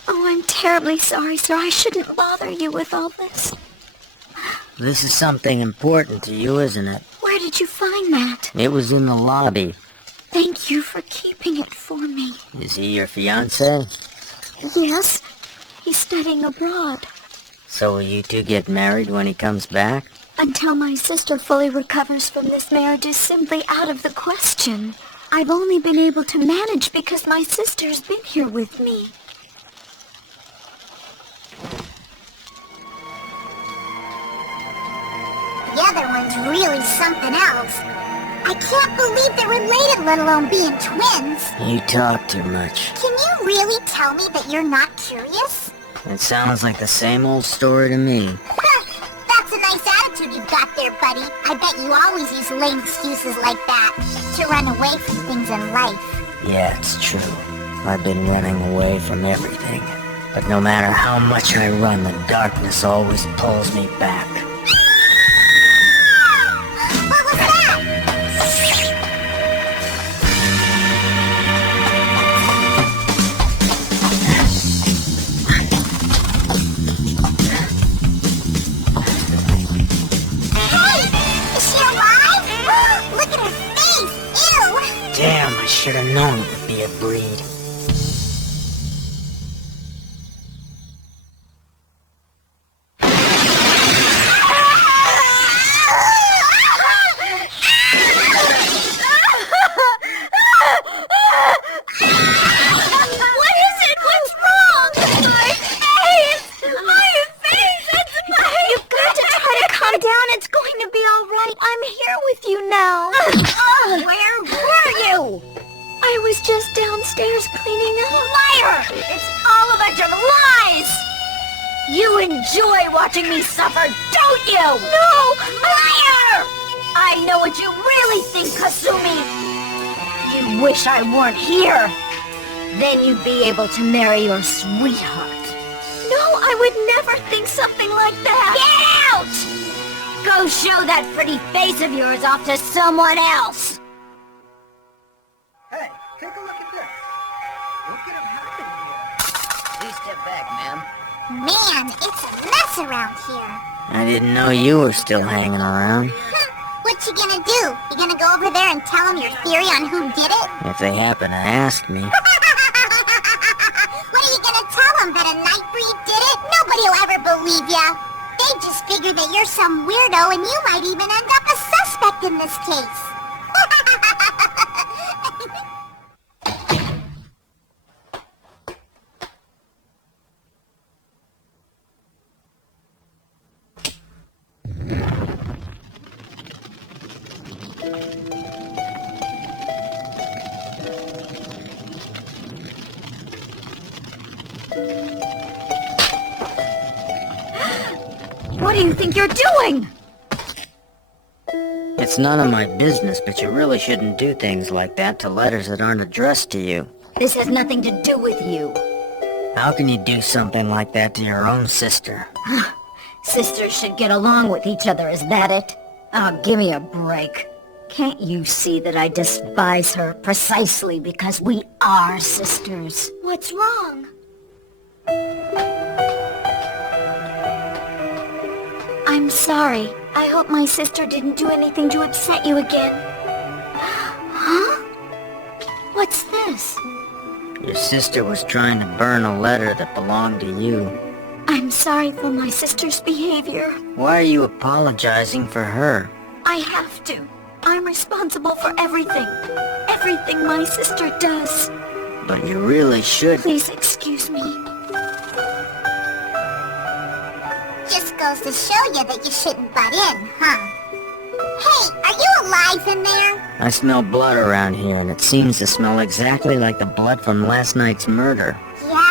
Oh, I'm terribly sorry, sir. I shouldn't bother you with all this. This is something important to you, isn't it? Where did you find that? It was in the lobby. Thank you for keeping it for me. Is he your fiancé? Yes, he's studying abroad. So will you two get married when he comes back? Until my sister fully recovers from this marriage is simply out of the question. I've only been able to manage because my sister's been here with me. The other one's really something else. I can't believe they're related, let alone being twins. You talk too much. Can you really tell me that you're not curious? It sounds like the same old story to me. That's a nice attitude you've got there, buddy. I bet you always use lame excuses like that to run away from things in life. Yeah, it's true. I've been running away from everything. But no matter how much I run, the darkness always pulls me back. What was that? Hey! Is she alive? Look at her face! Ew! Damn, I should have known it would be a breed. You enjoy watching me suffer, don't you? No! Liar! I know what you really think, Kasumi. You wish I weren't here. Then you'd be able to marry your sweetheart. No, I would never think something like that! Get out! Go show that pretty face of yours off to someone else! Hey, take a look at this. What could have happened here? Please step back, ma'am. Man, it's a mess around here. I didn't know you were still hanging around. What you gonna do? You gonna go over there and tell them your theory on who did it? If they happen to ask me. What are you gonna tell them, that a Nightbreed did it? Nobody will ever believe ya. They just figure that you're some weirdo and you might even end up a suspect in this case. What do you think you're doing? It's none of my business, but you really shouldn't do things like that to letters that aren't addressed to you. This has nothing to do with you. How can you do something like that to your own sister? Sisters should get along with each other, is that it? Oh, give me a break. Can't you see that I despise her precisely because we are sisters? What's wrong? I'm sorry. I hope my sister didn't do anything to upset you again. Huh? What's this? Your sister was trying to burn a letter that belonged to you. I'm sorry for my sister's behavior. Why are you apologizing for her? I have to. I'm responsible for everything. Everything my sister does. But you really should. Please excuse me. Just goes to show you that you shouldn't butt in, huh? Hey, are you alive in there? I smell blood around here, and it seems to smell exactly like the blood from last night's murder. Yeah?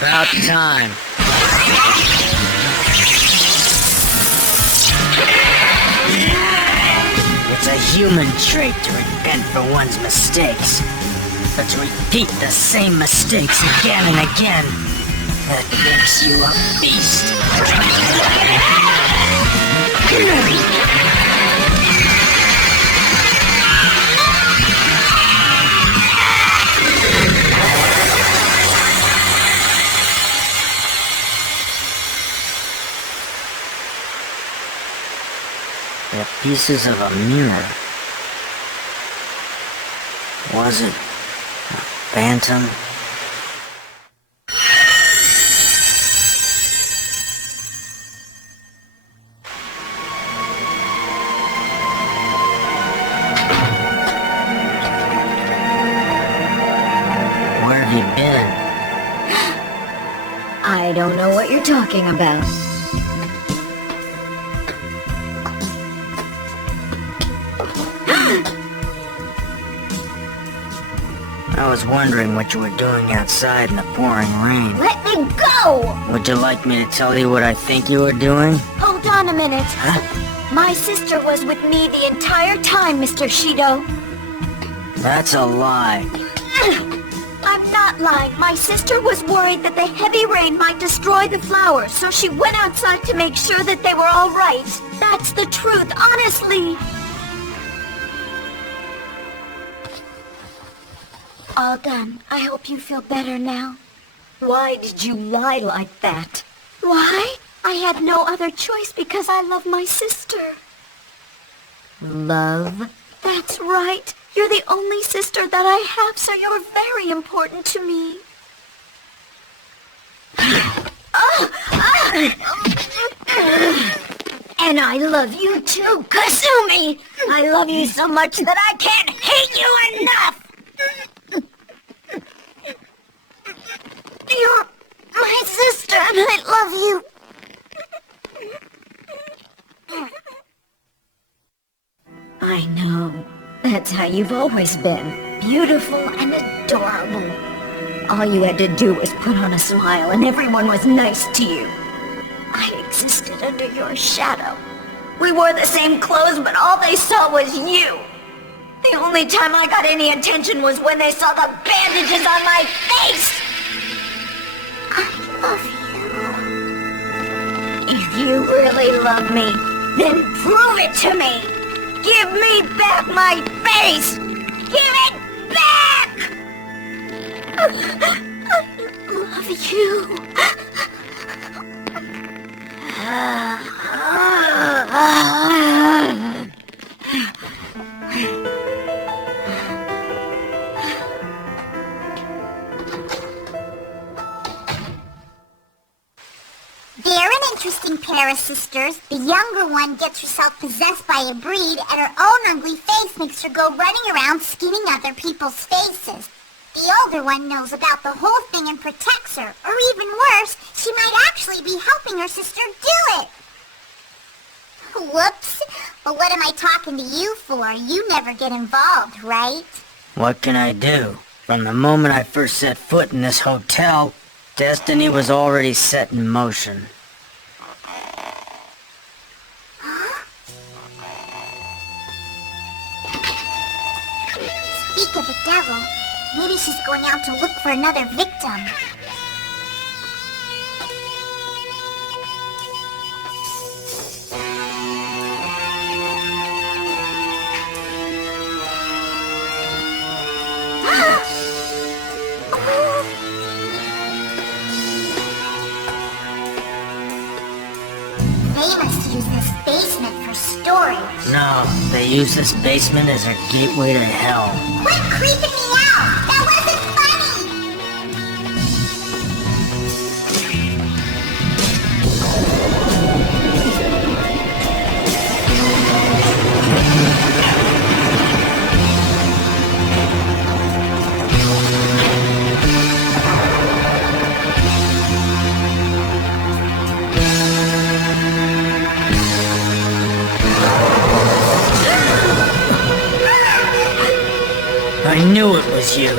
About time. It's a human trait to repent for one's mistakes, but to repeat the same mistakes again and again, that makes you a beast. They're pieces of a mirror. Was it a phantom? Where have you been? I don't know what you're talking about. I was wondering what you were doing outside in the pouring rain. Let me go! Would you like me to tell you what I think you were doing? Hold on a minute. Huh? My sister was with me the entire time, Mr. Shido. That's a lie. I'm not lying. My sister was worried that the heavy rain might destroy the flowers, so she went outside to make sure that they were all right. That's the truth, honestly. All done. I hope you feel better now. Why did you lie like that? Why? I had no other choice because I love my sister. Love? That's right. You're the only sister that I have, so you're very important to me. And I love you too, Kasumi! I love you so much that I can't hate you enough! You're my sister, and I love you. I know. That's how you've always been. Beautiful and adorable. All you had to do was put on a smile and everyone was nice to you. I existed under your shadow. We wore the same clothes, but all they saw was you. The only time I got any attention was when they saw the bandages on my face! I love you. If you really love me, then prove it to me! Give me back my face! Give it back! I love you. They're an interesting pair of sisters. The younger one gets herself possessed by a breed, and her own ugly face makes her go running around skinning other people's faces. The older one knows about the whole thing and protects her, or even worse, she might actually be helping her sister do it. Whoops. But what am I talking to you for? You never get involved, right? What can I do? From the moment I first set foot in this hotel, destiny was already set in motion. Speak of the devil, maybe she's going out to look for another victim. They must use this basement for storage. No, they use this basement as their gateway to hell. Quit creeping me out! That wasn't funny! I knew it was you,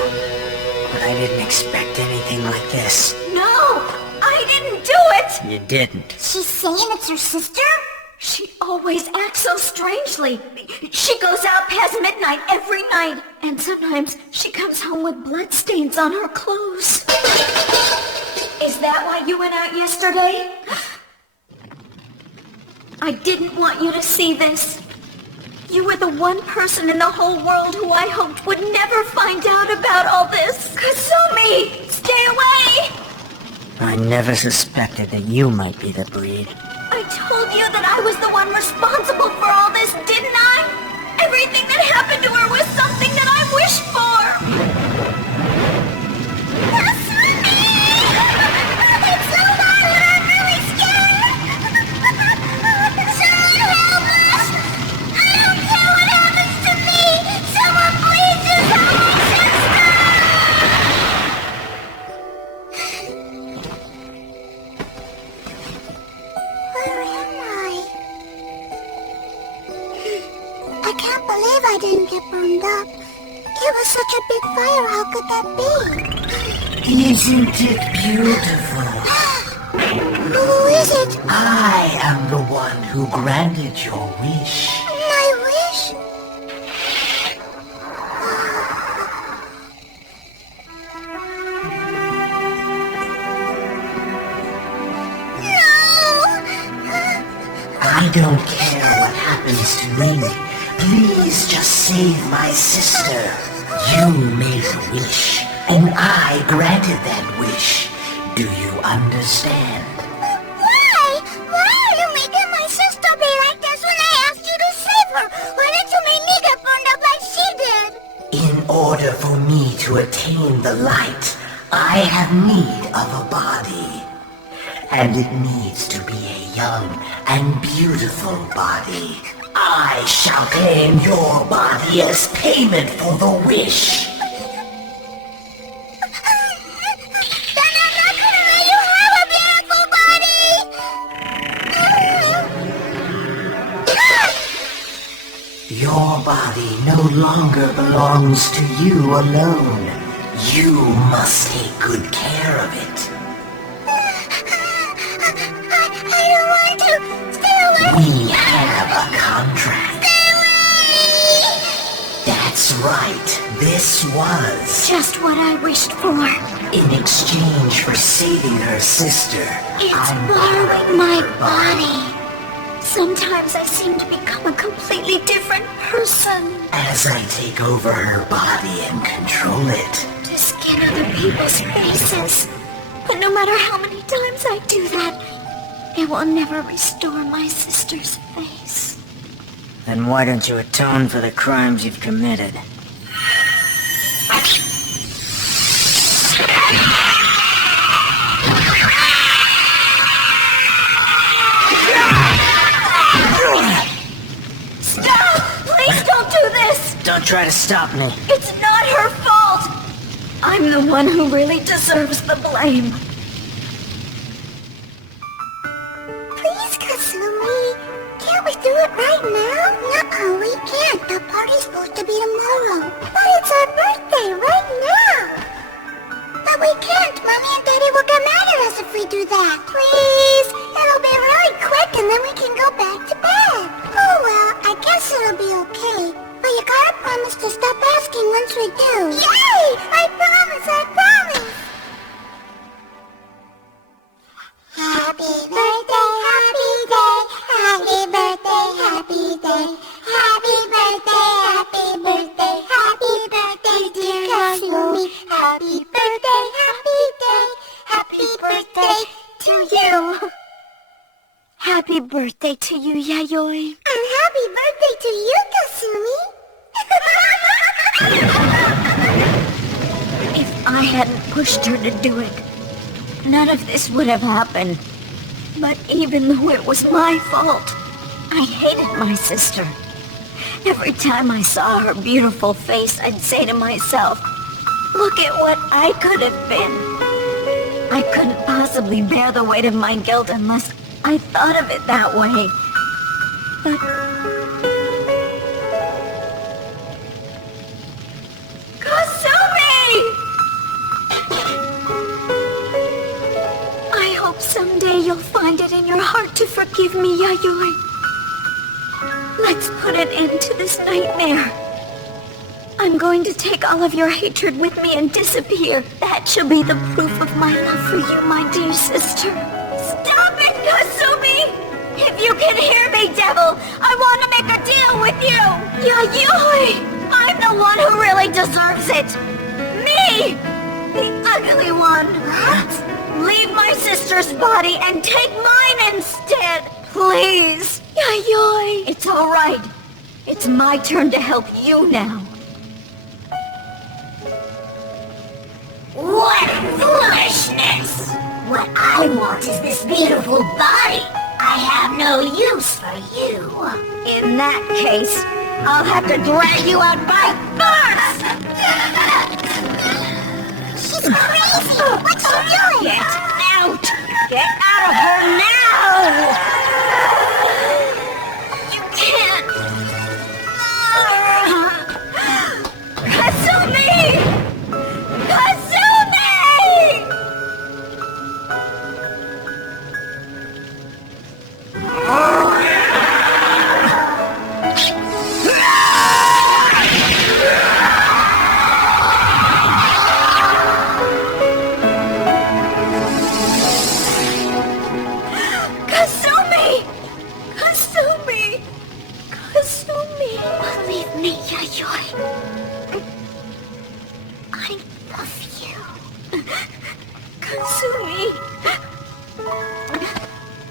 but I didn't expect anything like this. No! I didn't do it! You didn't. She's saying it's her sister? She always acts so strangely. She goes out past midnight every night, and sometimes she comes home with bloodstains on her clothes. Is that why you went out yesterday? I didn't want you to see this. You were the one person in the whole world who I hoped would never find out about all this. Kasumi, stay away! I never suspected that you might be the breed. I told you that I was the one responsible for all this, didn't I? Everything that happened to her was something that I wished for! It's so hard when I'm really scared! Someone help us! I don't care what happens to me! Someone please just help my sister! Where am I? I can't believe I didn't get burned up. It was such a big fire, how could that be? Isn't it beautiful? Who is it? I am the one who granted your wish. My wish? I don't care what happens to me. Please just save my sister. You made a wish, and I granted that wish. Do you understand? Why? Why are you making my sister be like this when I asked you to save her? Why did you make me get burned up like she did? In order for me to attain the light, I have need of a body. And it needs to be a young and beautiful body. I shall claim your body as payment for the wish. Then I'm not gonna let you have a beautiful body! Your body no longer belongs to you alone. You must take good care of it. I don't want to. Stay away. We have a contract. Stay away. That's right. This was Just what I wished for. in exchange for saving her sister. It's borrowing my body. Sometimes I seem to become a completely different person. As I take over her body and control it, To skin other people's faces. But no matter how many times I do that, it will never restore my sister's face. Then why don't you atone for the crimes you've committed? Stop! Please don't do this! Don't try to stop me. It's not her fault! I'm the one who really deserves the blame. Please, Kasumi. Can't we do it right now? No, we can't. The party's supposed to be tomorrow. But it's our birthday right now. But we can't. Mommy and Daddy will get mad at us if we do that. Please. It'll be really quick and then we can go back to bed. Oh well, I guess it'll be okay. But you gotta promise to stop asking once we do. Yay! I promise, I promise! Happy birthday, happy day. Happy birthday, happy day. Happy birthday, happy birthday, dear Kasumi. Happy birthday, happy day. Happy birthday to you. Happy birthday to you, Yayoi. And happy birthday to you, Kasumi. If I hadn't pushed her to do it, none of this would have happened. But even though it was my fault, I hated my sister. Every time I saw her beautiful face, I'd say to myself, look at what I could have been. I couldn't possibly bear the weight of my guilt unless I thought of it that way. But I hope someday you'll find it in your heart to forgive me, Yayoi. Let's put an end to this nightmare. I'm going to take all of your hatred with me and disappear. That shall be the proof of my love for you, my dear sister. Stop it, Kasumi! If you can hear me, devil, I want to make a deal with you! Yayoi! I'm the one who really deserves it! Me! The ugly one! What? Leave my sister's body and take mine instead! Please! Yayoi! It's all right. It's my turn to help you now. What foolishness! What I want is this beautiful body. I have no use for you. In that case, I'll have to drag you out by force! She's crazy! What's she doing? Get out! Get out of her now! You can't! Kasumi! Kasumi! Kasumi! Kasumi! Kasumi! Believe me, Yayoi. I love you. Kasumi.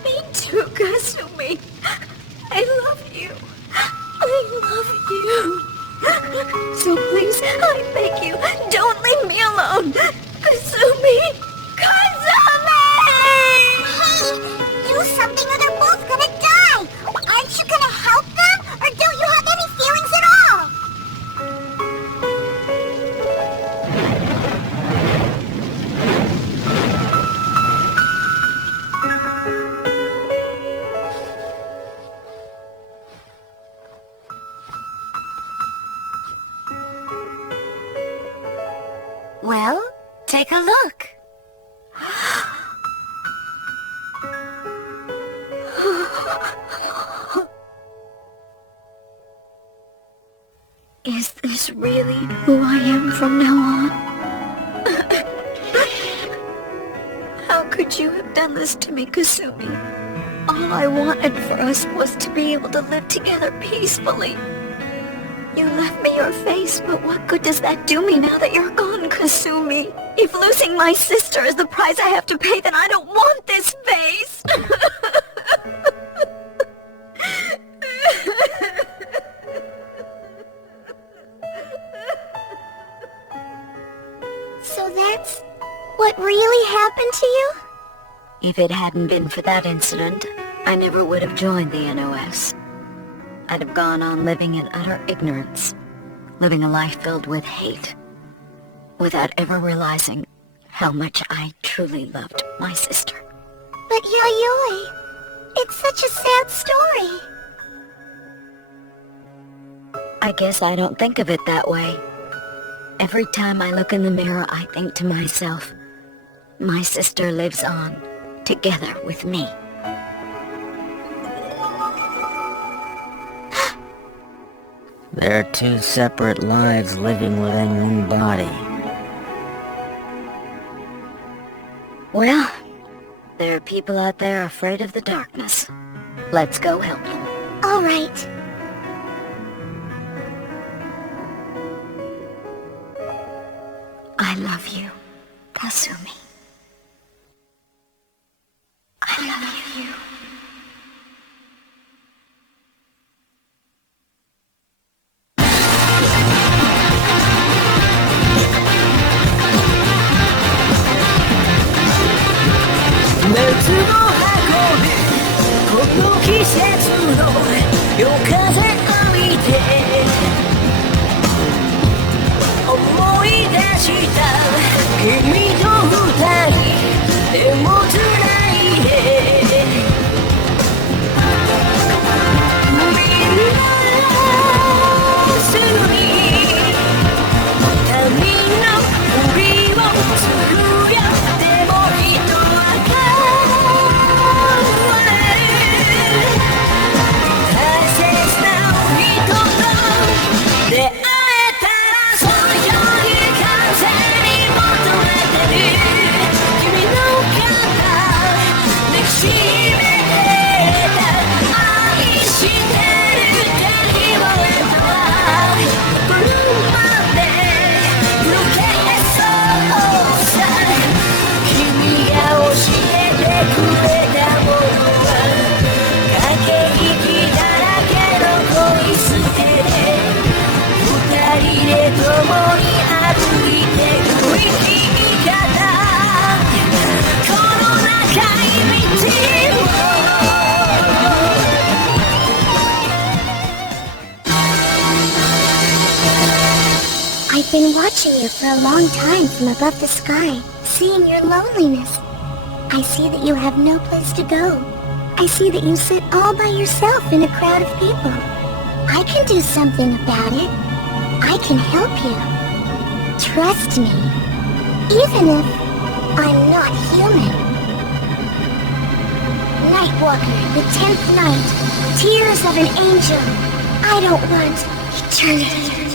Me too, Kasumi. I love you. I love you. So please, I beg you, don't leave me alone. Kasumi! Kasumi! Hey! Do something or they're both gonna die! Aren't you gonna help them? Or don't you have any feelings at all? Well, take a look. Is this really who I am from now on? How could you have done this to me, Kasumi? All I wanted for us was to be able to live together peacefully. You left me your face, but what good does that do me now that you're gone, Kasumi? If losing my sister is the price I have to pay, then I don't want this face! So that's what really happened to you? If it hadn't been for that incident, I never would have joined the NOS. I'd have gone on living in utter ignorance, living a life filled with hate, without ever realizing how much I truly loved my sister. But Yayoi, it's such a sad story. I guess I don't think of it that way. Every time I look in the mirror, I think to myself, my sister lives on, together with me. There are two separate lives living within one body. Well, there are people out there afraid of the darkness. Let's go help them. All right. I love you, Kasumi. I love you. I've been watching you for a long time from above the sky, seeing your loneliness. I see that you have no place to go. I see that you sit all by yourself in a crowd of people. I can do something about it. I can help you. Trust me. Even if I'm not human. Nightwalker, the 10th night. Tears of an angel. I don't want eternity.